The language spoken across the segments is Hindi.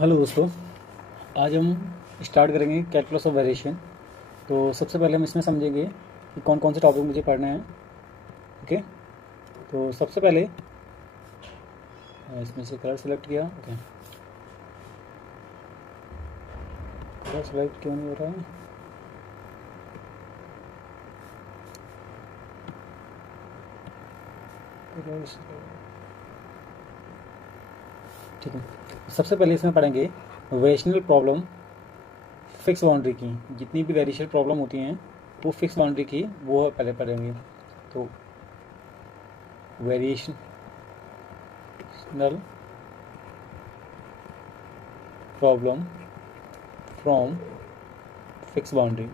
हेलो दोस्तों। आज हम स्टार्ट करेंगे कैलकुलस ऑफ वेरिएशन। तो सबसे पहले हम इसमें समझेंगे कि कौन कौन से टॉपिक मुझे पढ़ने हैं। ओके, तो सबसे पहले इसमें से कलर सेलेक्ट किया। ओके, कलर सेलेक्ट क्यों नहीं हो रहा है? ठीक है, सबसे पहले इसमें पढ़ेंगे वेरिएशनल प्रॉब्लम फिक्स बाउंड्री की। जितनी भी वेरिएशनल प्रॉब्लम होती हैं वो फिक्स बाउंड्री की, वो पहले पढ़ेंगे। तो variational problem from fix boundary.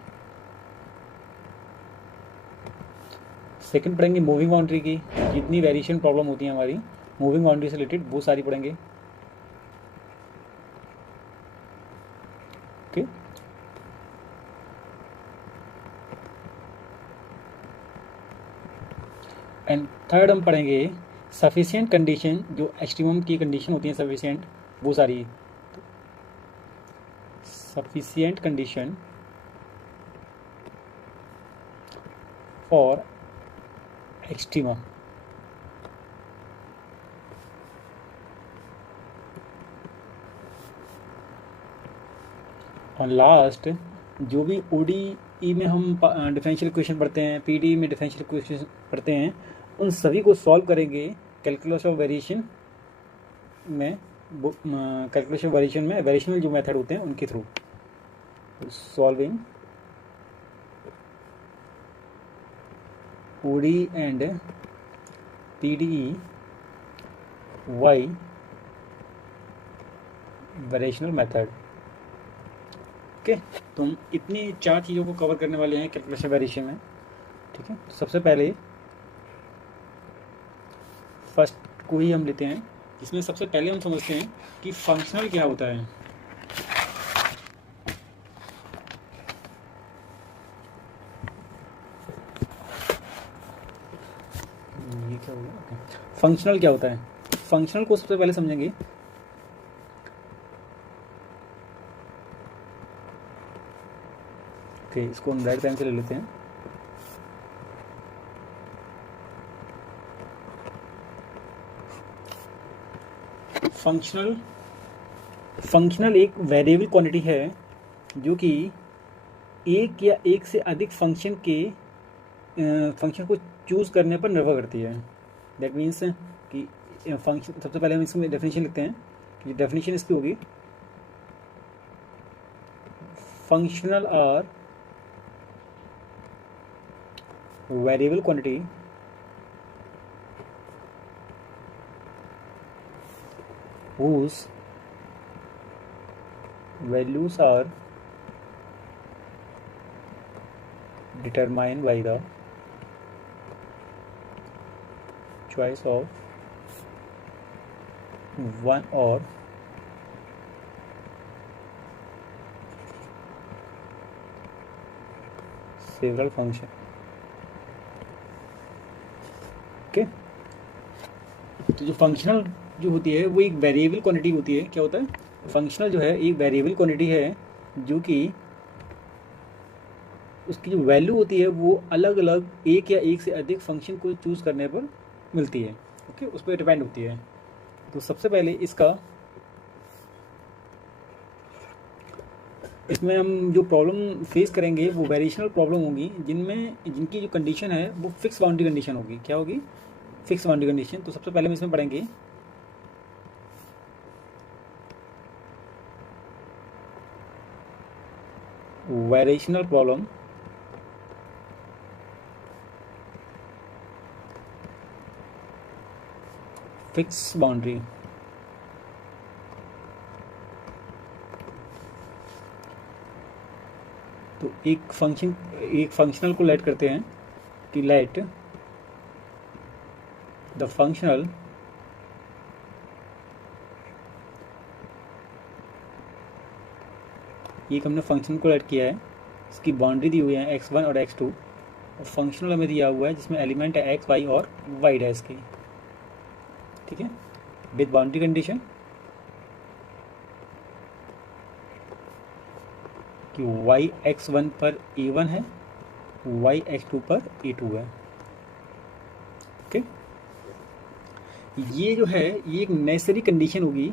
Second पढ़ेंगे मूविंग बाउंड्री की। जितनी वेरिएशन प्रॉब्लम होती है हमारी मूविंग बाउंड्री से रिलेटेड, वो सारी पढ़ेंगे। ओके, एंड थर्ड हम पढ़ेंगे सफिशिएंट कंडीशन। जो एक्सट्रीमम की कंडीशन होती है सफिशिएंट, वो सारी। Sufficient condition for extrema. और लास्ट, जो भी ओडीई में हम डिफरेंशियल इक्वेशन पढ़ते हैं, पीडीई में डिफरेंशियल इक्वेशन पढ़ते हैं, उन सभी को सॉल्व करेंगे कैलकुलस ऑफ वेरिएशन में। कैलकुलस ऑफ वेरिएशन में वेरिएशनल जो मेथड होते हैं उनके through solving ODE and PDE by variational method. Okay, तो हम इतनी 4 चीज़ों को कवर करने वाले हैं कैलकुलस ऑफ वेरिएशन में। ठीक है, तो सबसे पहले फर्स्ट को ही हम लेते हैं, जिसमें सबसे पहले हम समझते हैं कि फंक्शनल क्या होता है। ये क्या होगा? ओके, फंक्शनल क्या होता है? फंक्शनल को सबसे पहले समझेंगे। ओके, इसको हम रेड पेन से ले लेते हैं। फंक्शनल एक वेरिएबल क्वांटिटी है जो कि एक या एक से अधिक फंक्शन को चूज़ करने पर निर्भर करती है। दैट मीन्स कि फंक्शन, सबसे पहले हम इसमें डेफिनेशन लिखते हैं कि डेफिनेशन इसकी होगी, functional are variable quantity whose values are determined by the choice of one or several function। Okay, तो जो फंक्शनल जो होती है वो एक वेरिएबल क्वांटिटी होती है। क्या होता है? फंक्शनल जो है एक वेरिएबल क्वांटिटी है जो कि उसकी जो वैल्यू होती है वो अलग अलग एक या एक से अधिक फंक्शन को चूज़ करने पर मिलती है। ओके, उस पर डिपेंड होती है। तो सबसे पहले इसमें हम जो प्रॉब्लम फेस करेंगे वो वेरिएशनल प्रॉब्लम होगी, जिनकी जो कंडीशन है वो फिक्स बाउंड्री कंडीशन होगी। क्या होगी? Fix boundary condition. तो सबसे पहले हम इसमें पढ़ेंगे वेरिएशनल प्रॉब्लम फिक्स बाउंड्री। तो एक फंक्शनल को लेट करते हैं कि लेट द फंक्शनल एक हमने फंक्शन को लेट किया है, इसकी बाउंड्री दी हुई है x1 और x2, और फंक्शनल हमें दिया हुआ है जिसमें एलिमेंट है x, y और y डैश की। ठीक है, विद बाउंड्री कंडीशन कि y x1 पर a1 है, y x2 पर a2 है। ओके, ये जो है ये एक नेसेसरी कंडीशन होगी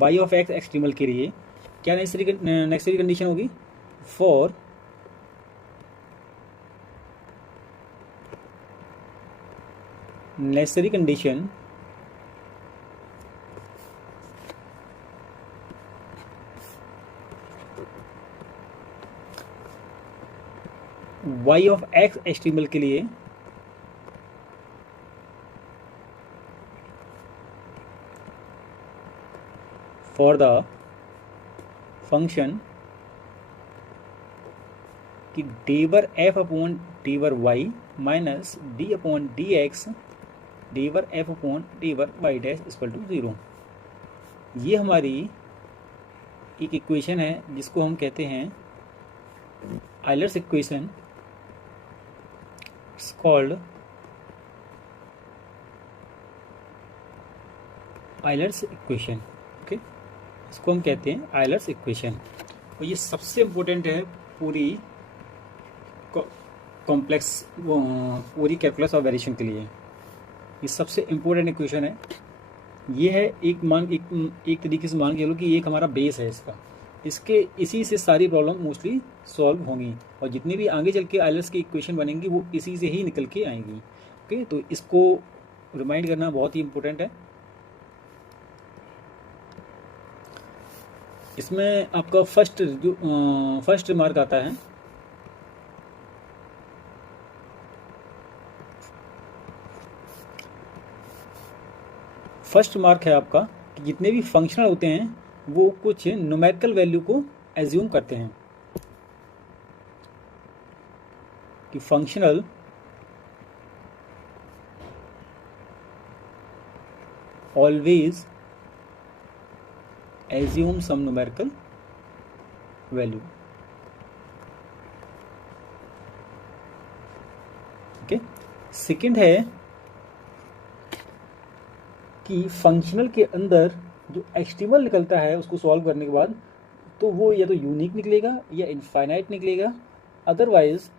y ऑफ x एक्सट्रीमल के लिए। क्या नेसेसरी कंडीशन होगी? For necessary condition y of x extremal के लिए फॉर द फंक्शन कि del f upon del y minus d upon d x del f upon del y dash equal to 0। ये हमारी एक इक्वेशन है जिसको हम कहते हैं Euler's equation. It's called Euler's equation. Okay, इसको हम कहते हैं आयलर्स इक्वेशन। और ये सबसे इम्पोर्टेंट है पूरी कॉम्प्लेक्स पूरी कैलकुलस ऑफ वेरिएशन के लिए। ये सबसे इम्पोर्टेंट इक्वेशन है। ये है एक तरीके से मान के चलो कि ये एक हमारा बेस है इसका। इसके इसी से सारी प्रॉब्लम मोस्टली सॉल्व होंगी और जितनी भी आगे चल के आयलर्स की इक्वेशन बनेंगी वो इसी से ही निकल के आएंगी। ओके, तो इसको रिमाइंड करना बहुत ही इम्पोर्टेंट है। इसमें आपका फर्स्ट रिमार्क आता है फर्स्ट मार्क है आपका कि जितने भी फंक्शनल होते हैं वो कुछ न्यूमेरिकल वैल्यू को एज्यूम करते हैं कि फंक्शनल ऑलवेज एज्यूम सम न्यूमेरिकल वैल्यू। ओके, सेकंड है कि फंक्शनल के अंदर जो एक्सट्रीमल निकलता है उसको सॉल्व करने के बाद तो वो या तो यूनिक निकलेगा या इनफाइनाइट निकलेगा, अदरवाइज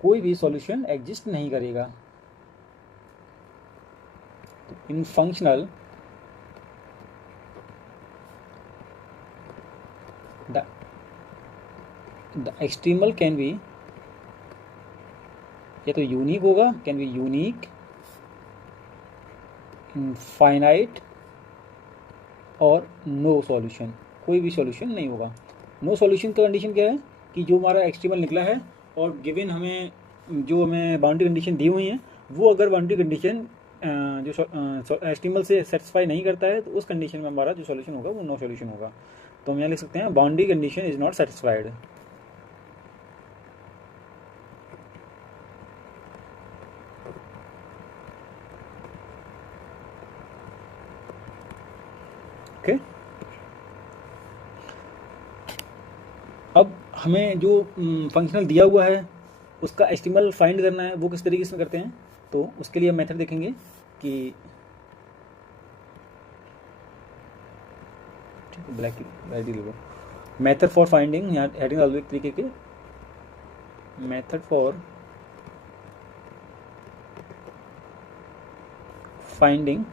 कोई भी सॉल्यूशन एग्जिस्ट नहीं करेगा। In functional the extremal can be या तो यूनिक होगा, कैन बी यूनिक, इनफाइनाइट और नो सॉल्यूशन, कोई भी सॉल्यूशन नहीं होगा। नो सॉल्यूशन का कंडीशन क्या है कि जो हमारा एक्सट्रीमल निकला है और गिवन हमें जो हमें बाउंड्री कंडीशन दी हुई है वो अगर बाउंड्री कंडीशन जो एक्सट्रीमल से सेटिस्फाई नहीं करता है तो उस कंडीशन में हमारा जो सॉल्यूशन होगा वो नो सॉल्यूशन होगा। तो हम यहाँ लिख सकते हैं boundary condition is not satisfied. Okay, अब हमें जो फंक्शनल दिया हुआ है उसका एक्सट्रीमल फाइंड करना है। वो किस तरीके से करते हैं तो उसके लिए मेथड देखेंगे कि मेथड फॉर फाइंडिंग, यहाँ हेडिंग डाल दो एक तरीके के, मेथड फॉर फाइंडिंग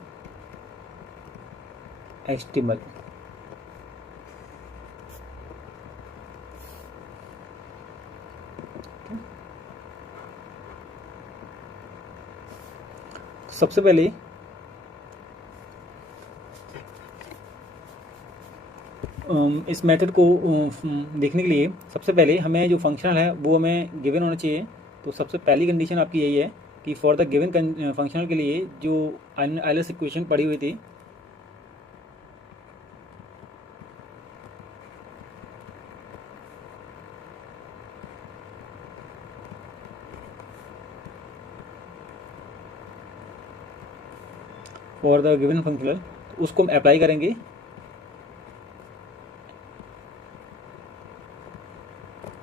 एक्सट्रीमल। सबसे पहले इस मेथड को देखने के लिए सबसे पहले हमें जो फंक्शनल है वो हमें गिवन होना चाहिए। तो सबसे पहली कंडीशन आपकी यही है कि फॉर द गिवन फंक्शनल के लिए जो आयलर्स इक्वेशन पड़ी हुई थी फॉर द गिवन फंक्शनल उसको हम अप्लाई करेंगे।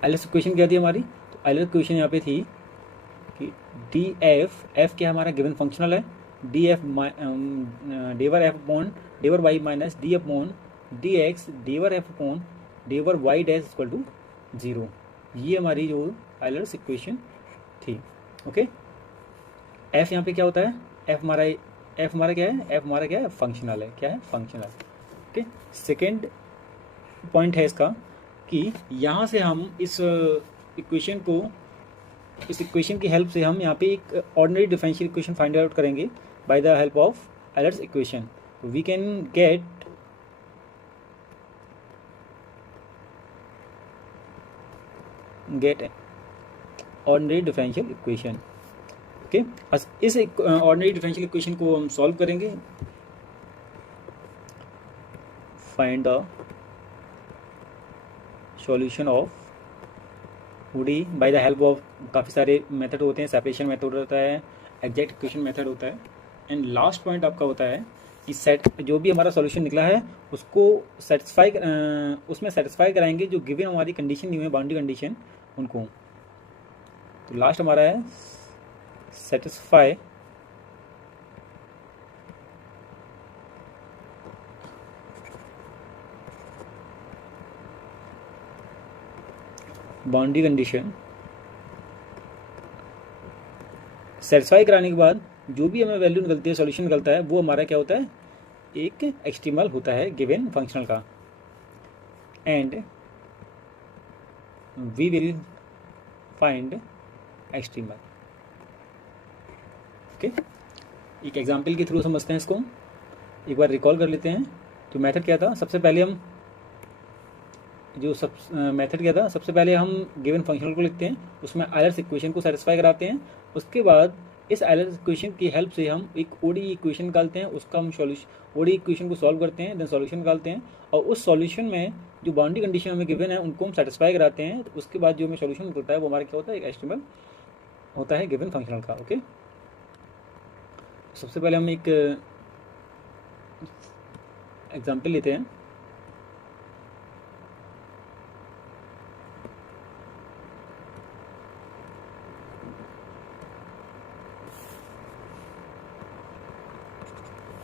आयलर्स इक्वेशन क्या थी हमारी? तो आयलर्स इक्वेशन यहाँ पे थी कि डी एफ क्या हमारा गिवन फंक्शनल है, d f del f upon डेवर y minus d upon d x del f upon d over y dash equal to 0। ये हमारी जो आयलर्स इक्वेशन थी। ओके, एफ यहाँ पे क्या होता है, एफ हमारा क्या है, एफ हमारा क्या है, फंक्शनल है। क्या है, फंक्शनल। ओके, सेकेंड पॉइंट है इसका कि यहाँ से हम इस इक्वेशन की हेल्प से हम यहाँ पे एक ordinary differential equation find out करेंगे by the help of Euler's equation. We can get ordinary differential equation. Okay, बस इस ऑर्डिनरी डिफरेंशियल इक्वेशन को हम सॉल्व करेंगे। Find the solution of ODE by the help of, काफ़ी सारे मेथड होते हैं, सेपरेशन मेथड होता है, एग्जैक्ट इक्वेशन मेथड होता है, एंड लास्ट पॉइंट आपका होता है कि सेट जो भी हमारा सॉल्यूशन निकला है उसको उसमें सेटिस्फाई कराएंगे जो गिवन हमारी कंडीशन दी हुई है, बाउंड्री कंडीशन, उनको। तो लास्ट हमारा है सेटिस्फाई बाउंड्री कंडीशन। सेटिस्फाई कराने के बाद जो भी हमें वैल्यू निकलती है, सॉल्यूशन निकलता है, वो हमारा क्या होता है, एक एक्सट्रीमल होता है गिवन फंक्शनल का। And we will find extremal. Okay, एक एग्जांपल के थ्रू समझते हैं इसको, एक बार रिकॉल कर लेते हैं। तो मेथड क्या था, सबसे पहले हम सबसे पहले हम गिवन फंक्शनल को लिखते हैं, उसमें आयलर्स इक्वेशन को सेटिस्फाई कराते हैं। उसके बाद इस आयलर्स इक्वेशन की हेल्प से हम एक ओडी इक्वेशन निकालते हैं, उसका हम सॉल्यूशन ओडी इक्वेशन को सॉल्व करते हैं, देन सॉल्यूशन निकालते हैं, और उस सॉल्यूशन में जो बाउंड्री कंडीशन हमें गिवन है उनको हम सेटिस्फाई कराते हैं। तो उसके बाद जो हमें सॉल्यूशन निकलता है वो हमारा क्या होता है, एक एस्टिमेबल होता है गिवन फंक्शनल का। ओके, सबसे पहले हम एक एग्जाम्पल लेते हैं।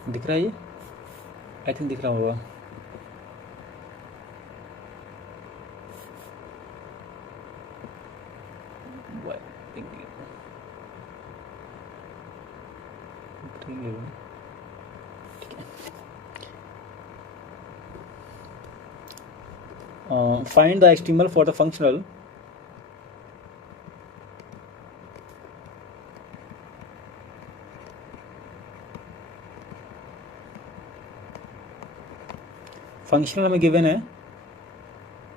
दिख रहा है ये, आई थिंक दिख रहा होगा। Find the extremal for the functional हमें गिवन है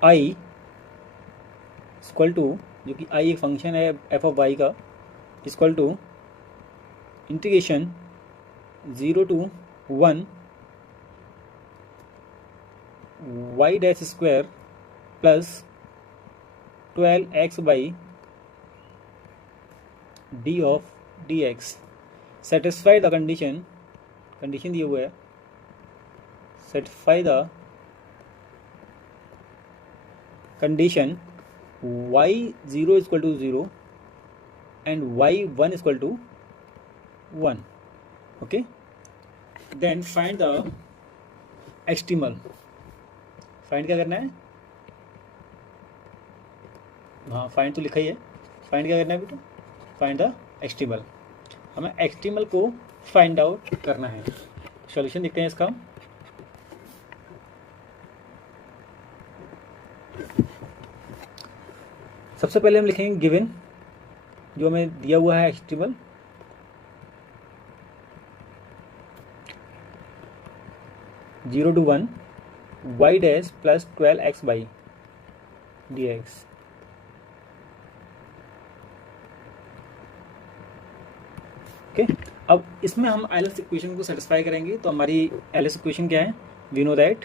i इक्वल टू, जो कि i एक फंक्शन है f ऑफ y का, equal to integration 0 to 1 y dash square plus 12x by d of d x. Satisfy the condition दिया हुआ है, satisfy the condition y0 equal to 0 and y1 equal to 1। Okay, then find the extremal. Find क्या करना है, हाँ फाइंड तो लिखा ही है, फाइंड क्या करना है बेटा, फाइंड द एक्सट्रीमल। हमें एक्सट्रीमल को फाइंड आउट करना है। सॉल्यूशन देखते हैं इसका। सबसे पहले हम लिखेंगे गिवन, जो हमें दिया हुआ है extremal, zero to 1 y dash plus 12x by d x. Okay, अब इसमें हम आयलर्स इक्वेशन को सेटिस्फाई करेंगे। तो हमारी आयलर्स इक्वेशन क्या है, we know that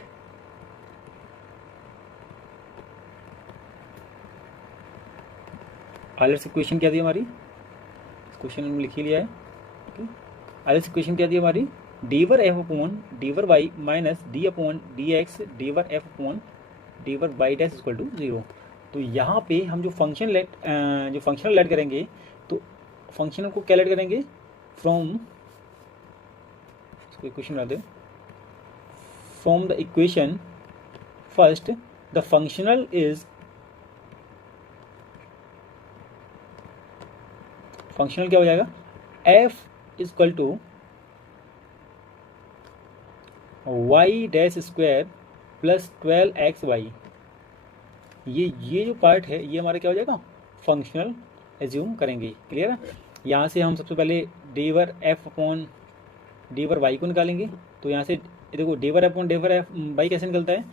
Euler's equation क्या दी हमारी, क्वेश्चन हमने लिख ही लिया है। ओके, आयलर्स इक्वेशन क्या दी हमारी, d var f upon d var y minus d upon d x d var f upon d var y dash equal to 0। तो यहाँ पे हम जो फंक्शनल लेट करेंगे, तो फंक्शनल को क्या लेट करेंगे, फ्रॉम इक्वेशन बना दे, from the equation first the the functional is functional क्या हो जाएगा, f is equal to y dash square plus 12xy। ये जो पार्ट है ये हमारा क्या हो जाएगा, फंक्शनल एज्यूम करेंगे। क्लियर है। यहाँ से हम सबसे पहले डेवर एफ अपॉन डेवर वाई को निकालेंगे। तो यहाँ से देखो डेवर एफ अपॉन डेवर एफ वाई कैसे निकलता है,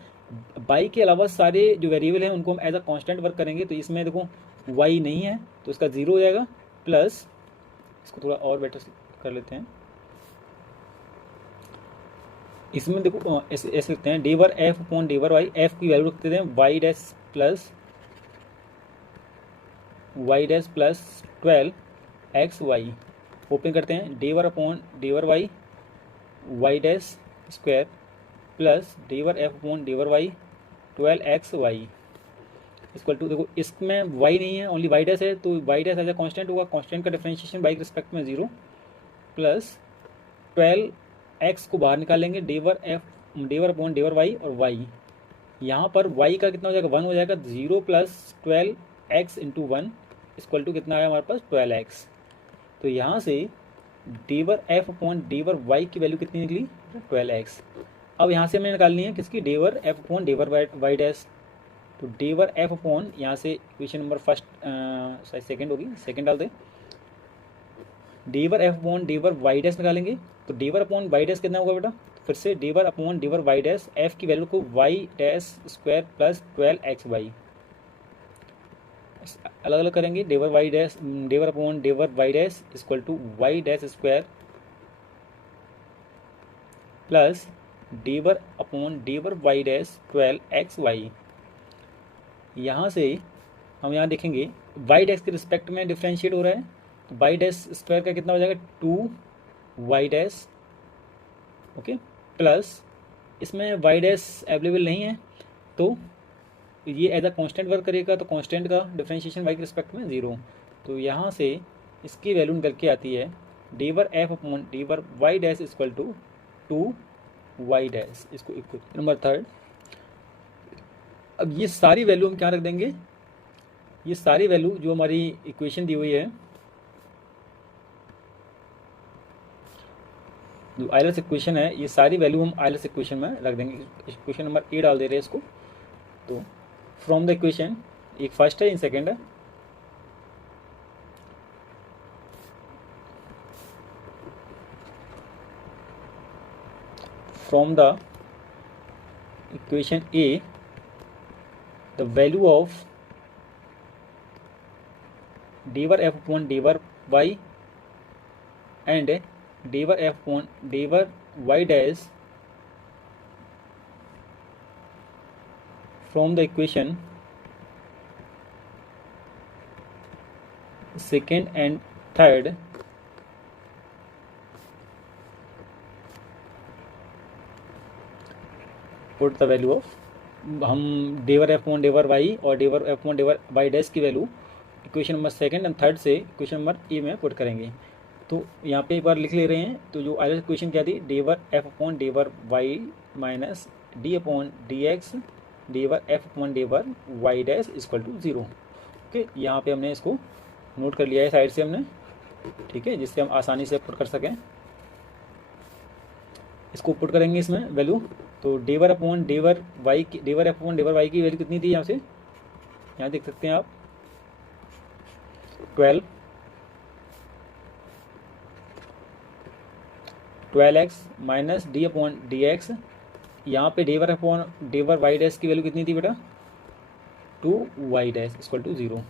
वाई के अलावा सारे जो वेरिएबल हैं उनको हम एज अ कांस्टेंट वर्क करेंगे। तो इसमें देखो वाई नहीं है तो इसका 0 हो जाएगा, प्लस इसको थोड़ा और बेटर कर लेते हैं। इसमें देखो ऐसे लिखते हैं del f upon डेवर y, f की वैल्यू रखते हैं y dash plus 12xy। Open करते हैं del upon डेवर y y dash square plus del f upon डेवर y 12xy equal to, देखो इसमें वाई नहीं है ओनली वाई डैश है, तो y dash as a constant होगा, कांस्टेंट का डिफरेंशिएशन वाई के रिस्पेक्ट में 0 प्लस 12x को बाहर निकालेंगे डेवर अपॉन डेवर वाई और वाई। यहाँ पर y का कितना हो जाएगा, 1 हो जाएगा, 0 plus 12x into 1 equal to कितना आया हमारे पास 12x। तो यहाँ से डेवर एफ अपॉन डेवर वाई की वैल्यू कितनी निकली 12x। अब यहाँ से हमें निकालनी है किसकी, डेवर एफ अपॉन डेवर वाई डैश। तो डेवर एफ अपॉन यहाँ से इक्वेशन नंबर फर्स्ट सेकंड होगी, सेकंड डालते, डेवर एफ अपॉन डेवर वाई डैश निकालेंगे। तो डेवर अपॉन वाई डैश कितना होगा बेटा, फिर से del upon डेवर y dash, f की वैल्यू को y dash square plus 12xy अलग अलग करेंगे। Del y dash del upon डेवर y dash equal to y dash square plus del upon डेवर y dash 12xy। यहाँ से हम यहाँ देखेंगे वाई डैश के रिस्पेक्ट में डिफ्रेंशिएट हो रहा है, तो वाई डैश स्क्वायर का कितना हो जाएगा 2y डैश, ओके, प्लस इसमें वाई डैश अवेलेबल नहीं है तो ये एज अ कांस्टेंट वर्क करेगा, तो कांस्टेंट का डिफरेंशिएशन वाई के रिस्पेक्ट में 0। तो यहाँ से इसकी वैल्यू निकल के आती है del f upon डेवर y dash equal to 2y dash. इसको इक्वल नंबर थर्ड। अब ये सारी वैल्यू हम क्या रख देंगे, ये सारी वैल्यू जो हमारी इक्वेशन दी हुई है, जो आइलर्स इक्वेशन है, ये सारी वैल्यू हम आइलर्स इक्वेशन में रख देंगे। इक्वेशन नंबर ए डाल दे रहे हैं इसको। तो फ्रॉम द इक्वेशन, एक फर्स्ट है, इन सेकेंड है, from the equation a the value of del f upon डेवर y and del f upon डेवर y dash from the equation second and third put the value of, हम डेवर एफ अपॉन डेवर वाई और डेवर एफ अपॉन डेवर वाई डैश की value equation number second and third से इक्वेशन नंबर ए में पुट करेंगे। तो यहाँ पे एक बार लिख ले रहे हैं। तो जो आइलर इक्वेशन क्या थी, del f upon डेवर y minus d upon d x del f upon डेवर y dash equal to 0। Okay, यहाँ पे हमने इसको नोट कर लिया है साइड से हमने, ठीक है, जिससे हम आसानी से पुट कर सकें। इसको पुट करेंगे इसमें वैल्यू। तो डेवर अपॉन डेवर वाई की, डेवर एफ अपॉन डेवर वाई की वैल्यू कितनी थी, यहाँ से यहाँ देख सकते हैं आप 12x minus d upon d x. यहाँ पे डेवर अपॉन डेवर वाई डैश की वैल्यू कितनी थी बेटा 2y dash equal to 0।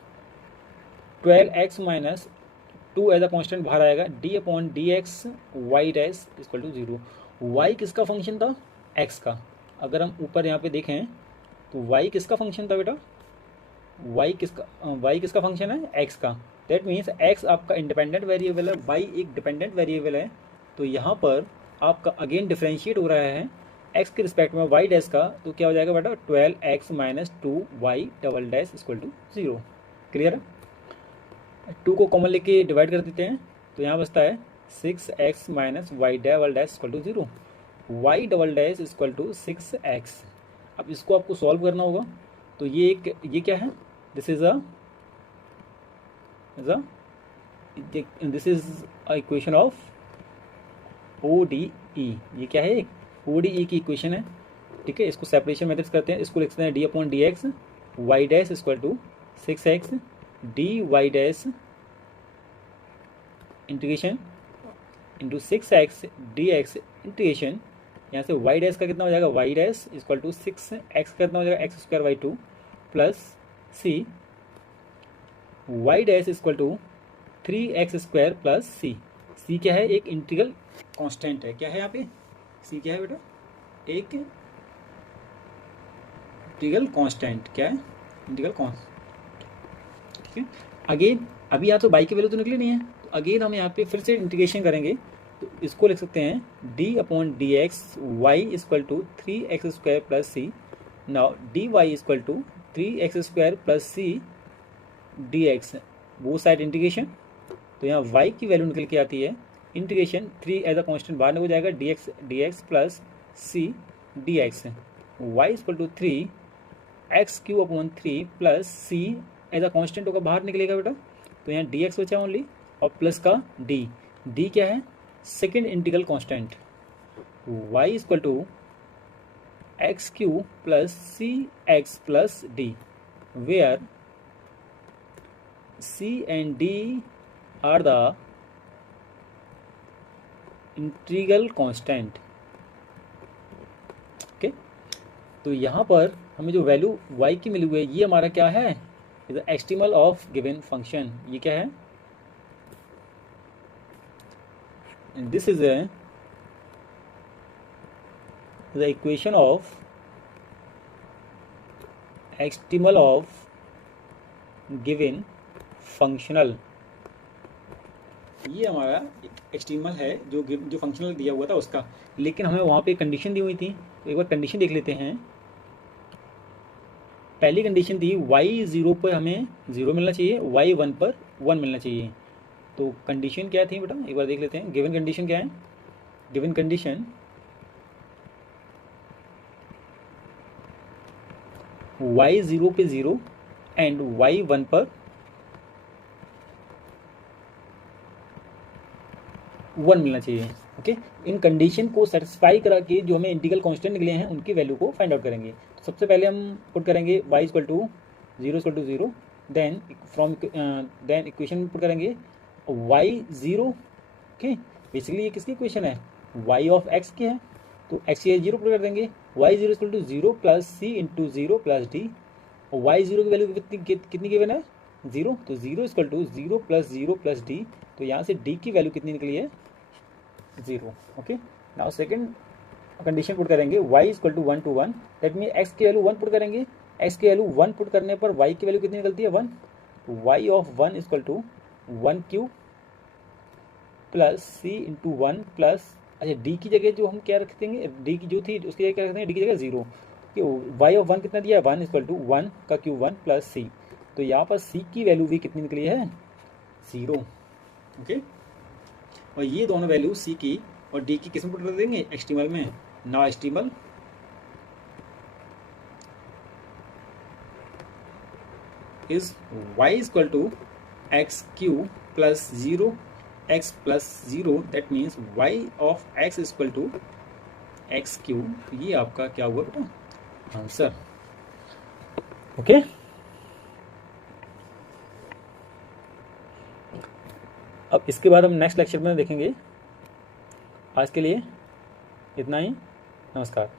12x minus 2 as a constant बाहर आएगा, d upon d x y dash equal to 0। Y किसका फंक्शन था, x का। अगर हम ऊपर यहाँ पे देखें तो y किसका फंक्शन था बेटा, y किसका फंक्शन है, x का। दैट मीन्स x आपका इंडिपेंडेंट वेरिएबल है, y एक डिपेंडेंट वेरिएबल है। तो यहाँ पर आपका अगेन डिफरेंशिएट हो रहा है x के रिस्पेक्ट में y डैश का। तो क्या हो जाएगा बेटा 12x minus 2y double dash equal to 0। Clear है। 2 को कॉमन लेके डिवाइड कर देते हैं, तो यहाँ बचता है 6x minus y double dash equal to 0। Y double dash equal to 6x। अब इसको आपको सॉल्व करना होगा। तो ये क्या है, this is equation of ODE। ये क्या है, ODE की इक्वेशन है, ठीक है। इसको सेपरेशन मेथड्स करते हैं, इसको लिखते हैं d/dx y dash equal to 6x dy dash integration into 6x dx integration, यहाँ से y डैश का कितना हो जाएगा, y dash equal to 6x का कितना हो जाएगा x² plus c y dash equal to 3x² plus c क्या है, एक इंटीग्रल कांस्टेंट है। क्या है यहाँ पे, c क्या है बेटा, एक इंटीग्रल कांस्टेंट। क्या है, इंटीग्रल कांस्टेंट, ठीक है। अगेन अभी यहाँ तो y की वैल्यू तो निकली नहीं है, तो अगेन हम यहाँ पे फिर से इंटीग्रेशन करेंगे, तो इसको लिख सकते हैं d/dx y equal to 3x² plus c। Now dy equal to 3x² plus c dx, वो साइड इंटीग्रेशन, तो यहाँ y की वैल्यू निकल के आती है इंटीग्रेशन 3 एज अ कॉन्स्टेंट बाहर हो जाएगा dx plus c dx, y equal to 3x³ plus c as a constant होगा, बाहर निकलेगा बेटा, तो यहाँ dx बचा ओनली और प्लस का d क्या है, second integral constant, y equal to x³ plus cx plus d, where c and d are the integral constant, okay. तो यहाँ पर हमें जो वैल्यू y की मिली हुई है, ये हमारा क्या है, is the extremal of given function. ये क्या है, and this is the equation of extremal of given functional। ये हमारा एक्सट्रीमल है जो फंक्शनल दिया हुआ था उसका, लेकिन हमें वहाँ पे कंडीशन दी हुई थी, तो एक बार कंडीशन देख लेते हैं। पहली कंडीशन थी y 0 पर हमें 0 मिलना चाहिए, y 1 पर 1 मिलना चाहिए। तो कंडीशन क्या थी बेटा, एक बार देख लेते हैं। गिवन कंडीशन क्या है, गिवन कंडीशन y 0 पे 0 एंड y 1 पर 1 मिलना चाहिए, ओके। इन कंडीशन को सेटिस्फाई करा के जो हमें इंटीग्रल कांस्टेंट निकले हैं उनकी वैल्यू को फाइंड आउट करेंगे। तो सबसे पहले हम पुट करेंगे y equal to 0, then then equation put करेंगे y 0, ओके। बेसिकली ये किसकी इक्वेशन है, y ऑफ x की है, तो x की 0 पुट कर देंगे, y 0 equal to 0 plus c into 0 plus d, और y 0 की वैल्यू कितनी गिवन है, 0, तो 0 equal to 0 plus 0 plus d, तो यहाँ से d की वैल्यू कितनी निकली है, 0, okay. Now second condition put करेंगे y equal to 1 to 1, that mean x की वैल्यू 1 पुट करेंगे, x की वैल्यू 1 पुट करने पर y की वैल्यू कितनी निकलती है, 1, तो y of 1 equal to 1³ plus c into 1 plus, अच्छा d की जगह जो हम क्या रख देंगे, d की जो थी उसकी जगह क्या रख देंगे, d की जगह 0, y ऑफ 1 कितना दिया है, 1 इक्वल टू 1 का क्यूब 1 प्लस c, तो यहाँ पर c की वैल्यू भी कितनी निकली है, 0, ओके। और ये दोनों वैल्यू c की और d की किस में पुट कर देंगे, एक्सट्रीमल में। Now extremal is y equal to x³ plus 0 x plus 0, that means y of x equal to x³। ये आपका क्या हुआ बेटा, आंसर, ओके। अब इसके बाद हम नेक्स्ट लेक्चर में देखेंगे। आज के लिए इतना ही, नमस्कार।